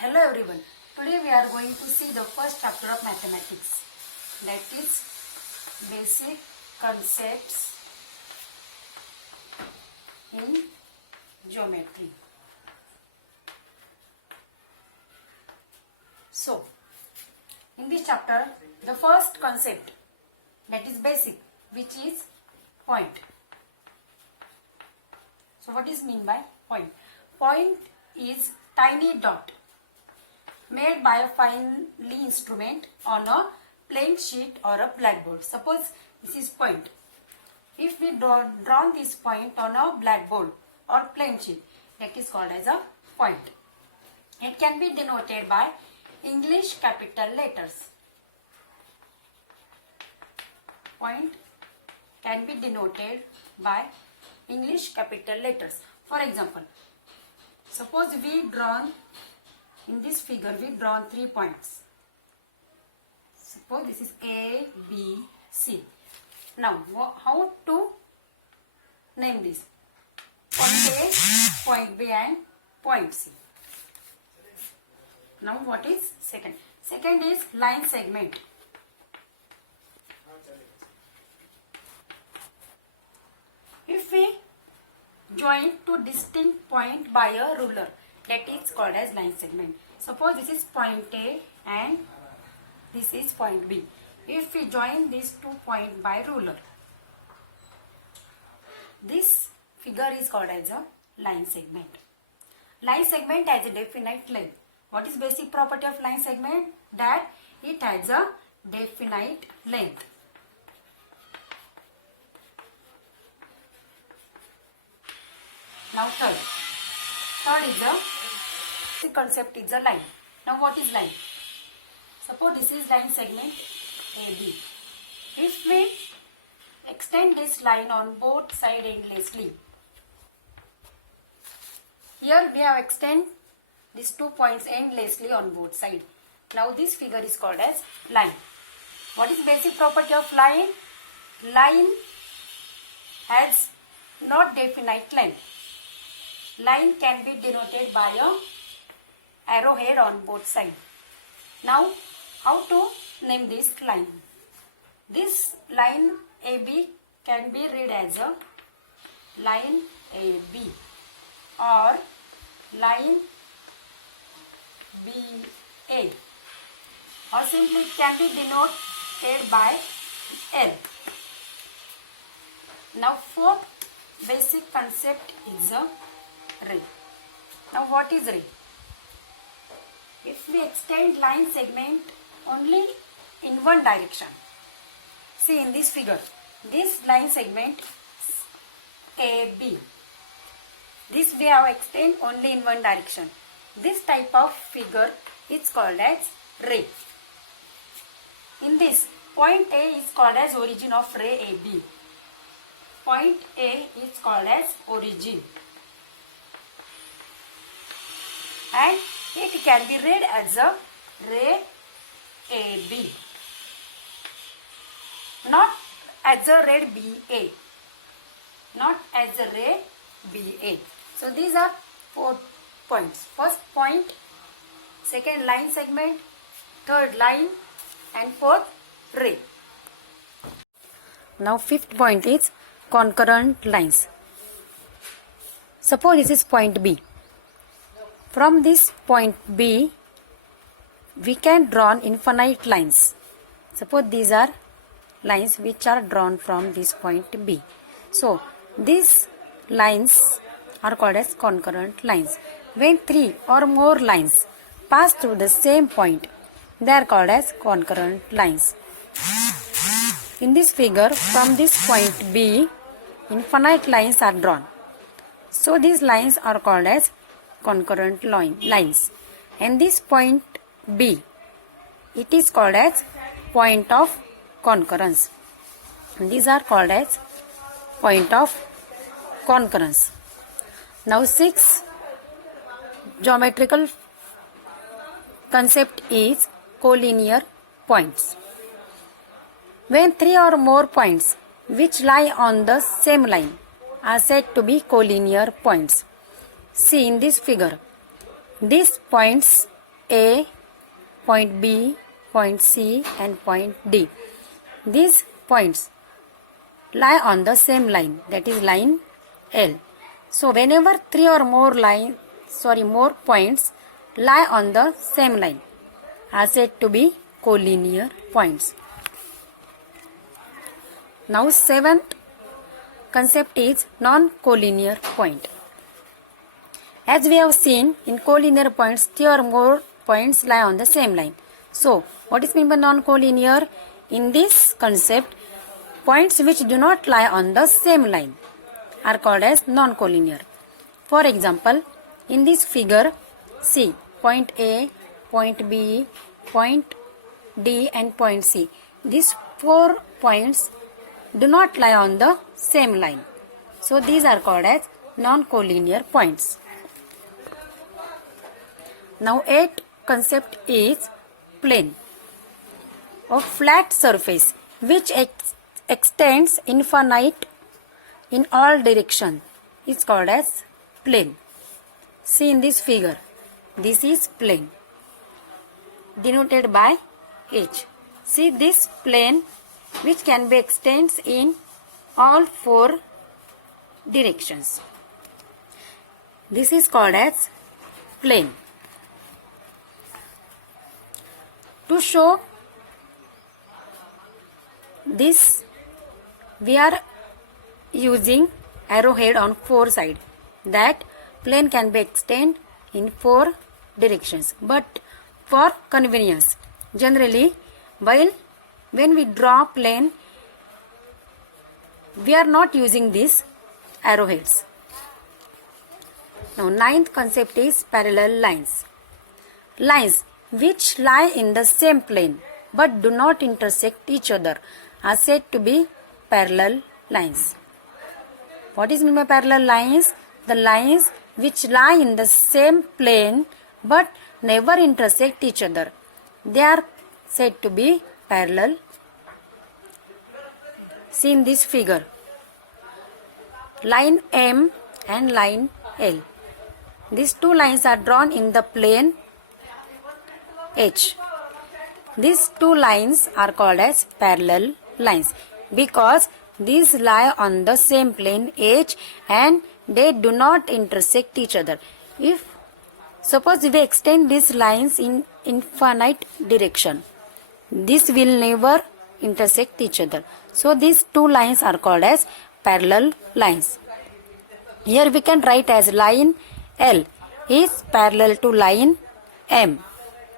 Hello everyone. Today we are going to see the first chapter of mathematics, that is basic concepts in geometry. So, in this chapter, the first concept, that is basic, which is point. So what is mean by point? Point is tiny dot made by a finely instrument on a plain sheet or a blackboard. Suppose this is point. If we draw this point on a blackboard or plain sheet, that is called as a point. It can be denoted by English capital letters. Point can be denoted by English capital letters. For example, suppose in this figure we drawn 3 points. Suppose this is A, B, C. Now how to name this? Point A, point B and point C. Now what is second? Second is line segment. If we join two distinct points by a ruler, that is called as line segment. Suppose this is point A and this is point B. If we join these 2 points by ruler, this figure is called as a line segment. Line segment has a definite length. What is basic property of line segment? That it has a definite length. Now third is the concept is a line. Now what is line? Suppose this is line segment AB. If we extend this line on both sides endlessly, here we have extend these 2 points endlessly on both sides. Now this figure is called as line. What is basic property of line? Line has not definite length. Line can be denoted by a arrowhead on both sides. Now, how to name this line? This line AB can be read as a line AB or line BA, or simply it can be denoted by L. Now, fourth basic concept is a ray. Now what is ray? If we extend line segment only in one direction, see in this figure, this line segment AB, this we have extend only in one direction. This type of figure is called as ray. In this, point A is called as origin of ray AB. Point A is called as origin, and it can be read as a ray AB, not as a ray BA, not as a ray BA. So these are 4 points. First point, second line segment, third line, and fourth ray. Now fifth point is concurrent lines. Suppose this is point B. From this point B, we can draw infinite lines. Suppose these are lines which are drawn from this point B. So, these lines are called as concurrent lines. When 3 or more lines pass through the same point, they are called as concurrent lines. In this figure, from this point B, infinite lines are drawn. So, these lines are called as concurrent lines. And this point B, it is called as point of concurrence. These are called as point of concurrence. Now sixth geometrical concept is collinear points. When 3 or more points which lie on the same line are said to be collinear points. See in this figure, these points A, point B, point C and point D. These points lie on the same line, that is line L. So whenever three or more points lie on the same line are said to be collinear points. Now seventh concept is non-collinear point. As we have seen, in collinear points, three or more points lie on the same line. So, what is meant by non-collinear? In this concept, points which do not lie on the same line are called as non-collinear. For example, in this figure, see point A, point B, point D and point C. These 4 points do not lie on the same line. So, these are called as non-collinear points. Now, 8th concept is plane. A flat surface which extends infinite in all directions is called as plane. See in this figure, this is plane denoted by H. See this plane which can be extends in all 4 directions. This is called as plane. To show this, we are using arrowhead on 4 sides. That plane can be extended in 4 directions. But for convenience, generally, when we draw plane, we are not using these arrowheads. Now, 9th concept is parallel lines. Lines which lie in the same plane but do not intersect each other are said to be parallel lines. What is meant by parallel lines? The lines which lie in the same plane but never intersect each other. They are said to be parallel. See in this figure, line M and line L. These 2 lines are drawn in the plane H. These 2 lines are called as parallel lines because these lie on the same plane H and they do not intersect each other. If suppose we extend these lines in infinite direction, this will never intersect each other. So these 2 lines are called as parallel lines. Here we can write as line L is parallel to line M.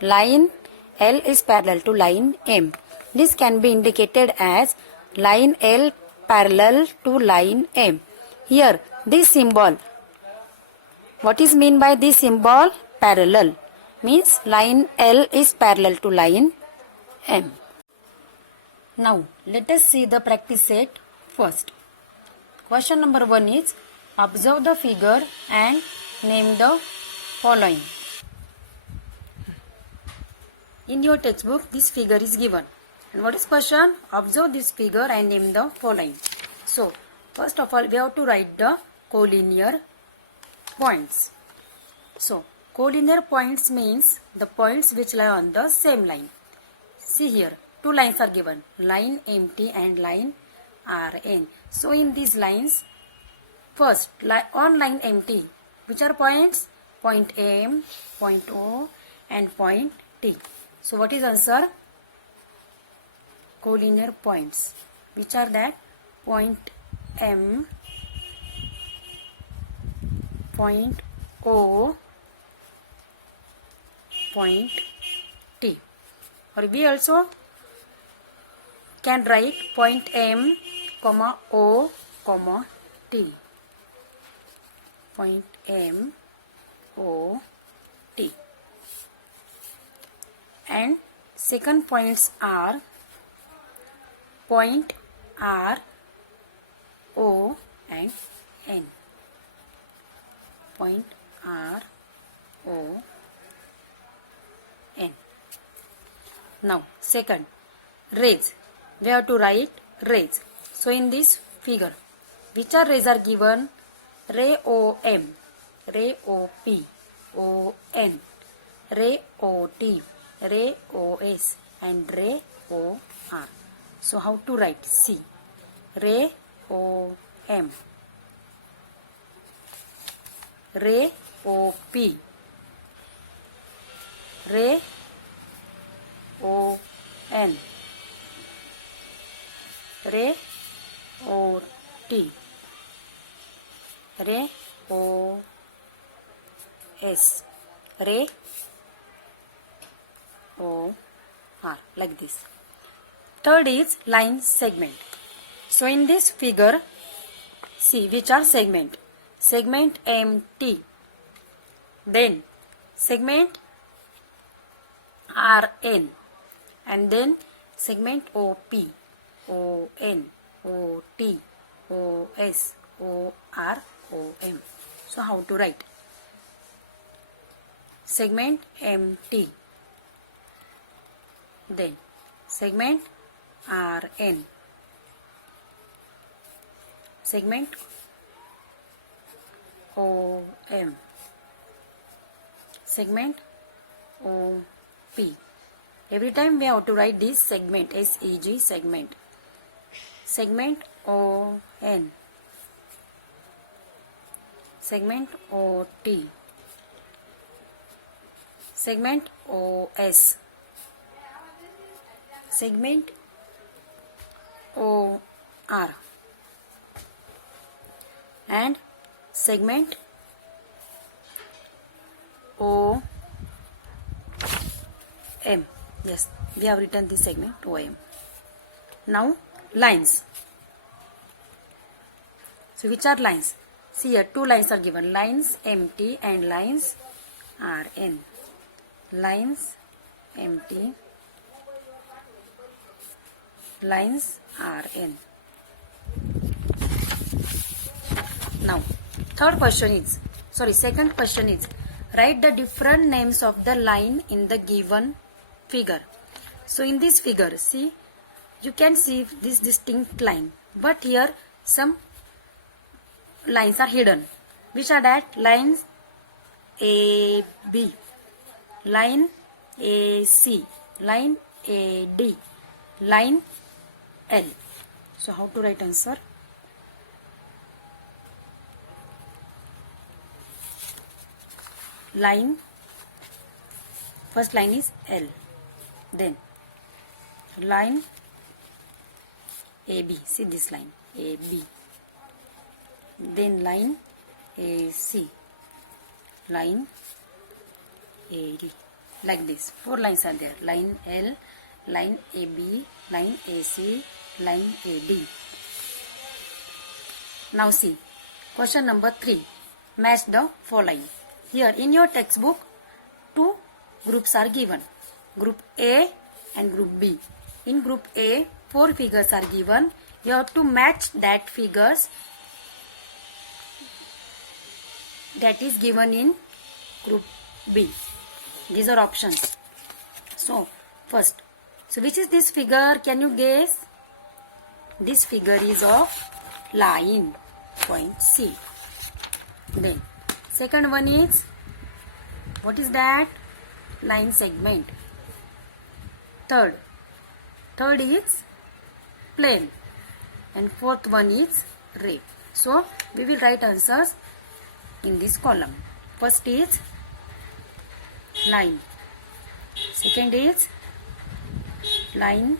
Line L is parallel to line M. This can be indicated as line L parallel to line M. Here this symbol, what is meant by this symbol? Parallel. Means line L is parallel to line M. Now let us see the practice set first. Question number 1 is observe the figure and name the following. In your textbook, this figure is given. And what is question? Observe this figure and name the following. So, first of all, we have to write the collinear points. So, collinear points means the points which lie on the same line. See here, 2 lines are given. Line MT and line RN. So, in these lines, first, on line MT, which are points? Point M, point O and point T. So what is answer? Collinear points. Which are that? Point M, point O, point T. Or we also can write point M, comma O, comma T. Point M, O, T. And second points are point R, O and N. Point R, O, N. Now second, rays. We have to write rays. So in this figure, which are rays are given? Ray OM, ray OP, ON, ray OT, ray OS, and ray OR. So how to write? C. Ray OM, ray OP, ray ON, ray OT, ray OS, ray OR, like this. Third is line segment. So in this figure, see which are segment. Segment MT, then segment RN, and then segment OP, ON, OT, OS, OR, OM. So how to write? Segment MT, then segment RN, segment OM, segment OP. Every time we have to write this segment, SEG, segment. Segment ON, segment OT, segment OS, segment OR, and segment OM. Yes, we have written this segment OM. Now lines. So which are lines? See here, two lines are given, lines MT and lines RN. Lines MT, lines RN. Now second question is, write the different names of the line in the given figure. So in this figure, see, you can see this distinct line, but here some lines are hidden. Which are that? Lines AB, line AC, line AD, line L. So how to write answer? Line, first line is L, then line AB, see this line AB, then line AC, line AD, like this. Four lines are there, line L, line AB, line AC, line AD. Now see, question number 3, match the following. Here in your textbook, two groups are given, group A and group B. In group A, 4 figures are given. You have to match that figures that is given in group B. These are options. So first, so which is this figure? Can you guess? This figure is of line, point C. Then second one is, what is that? Line segment. Third is plane, and fourth one is ray. So we will write answers in this column. First is line, second is line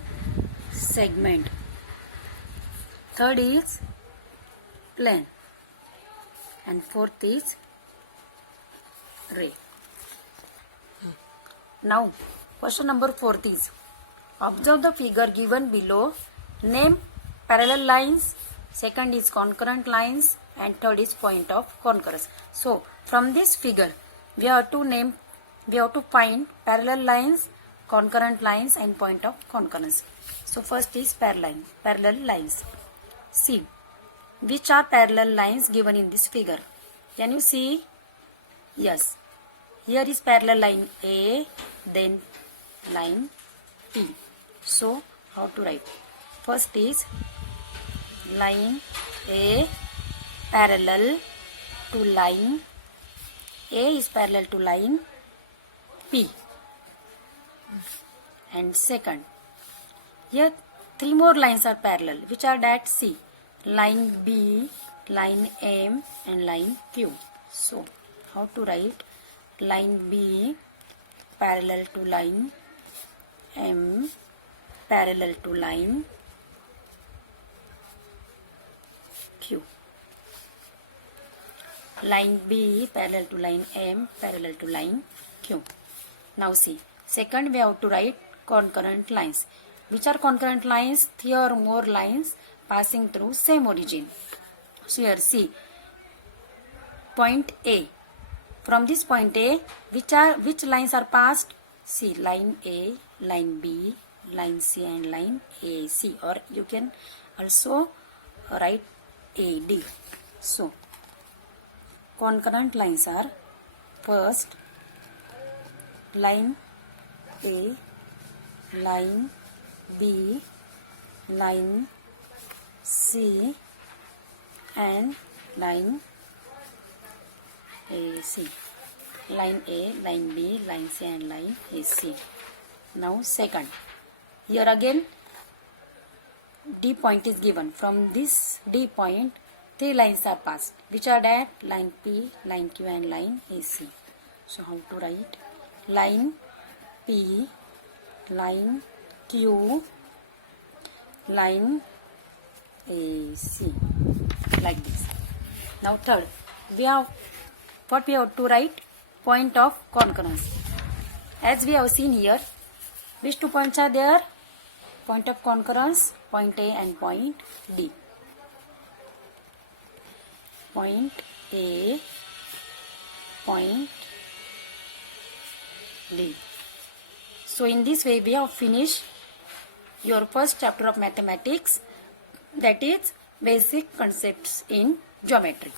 segment, third is plane, and fourth is ray. Now question number 4 is, observe the figure given below, name parallel lines, second is concurrent lines, and third is point of concurrence. So from this figure we have to find parallel lines, concurrent lines, and point of concurrence. So first is parallel lines. See which are parallel lines given in this figure. Can you see? Yes, here is parallel line A, then line P. So how to write? First is line A parallel to line, A is parallel to line P. And second, here 3 more lines are parallel, which are that C, line B, line M and line Q. So how to write? Line B parallel to line M, parallel to line Q. Line B parallel to line M, parallel to line Q. Now see, second we have to write concurrent lines. Which are concurrent lines? 3 or more lines passing through same origin. So here see, point A. From this point A, which lines are passed? See, line A, line B, line C and line AC, or you can also write AD. So concurrent lines are first line A, line B, line C and line AC. Line A, line B, line C and line AC. Now second, here again D point is given. From this D point 3 lines are passed, which are that? Line P, line Q and line AC. So how to write? Line P, line Q, line AC, like this. Now third, we have to write? Point of concurrence. As we have seen here, which 2 points are there? Point of concurrence, point A and point D. Point A, point D. So in this way we have finished your first chapter of mathematics, that is basic concepts in geometry.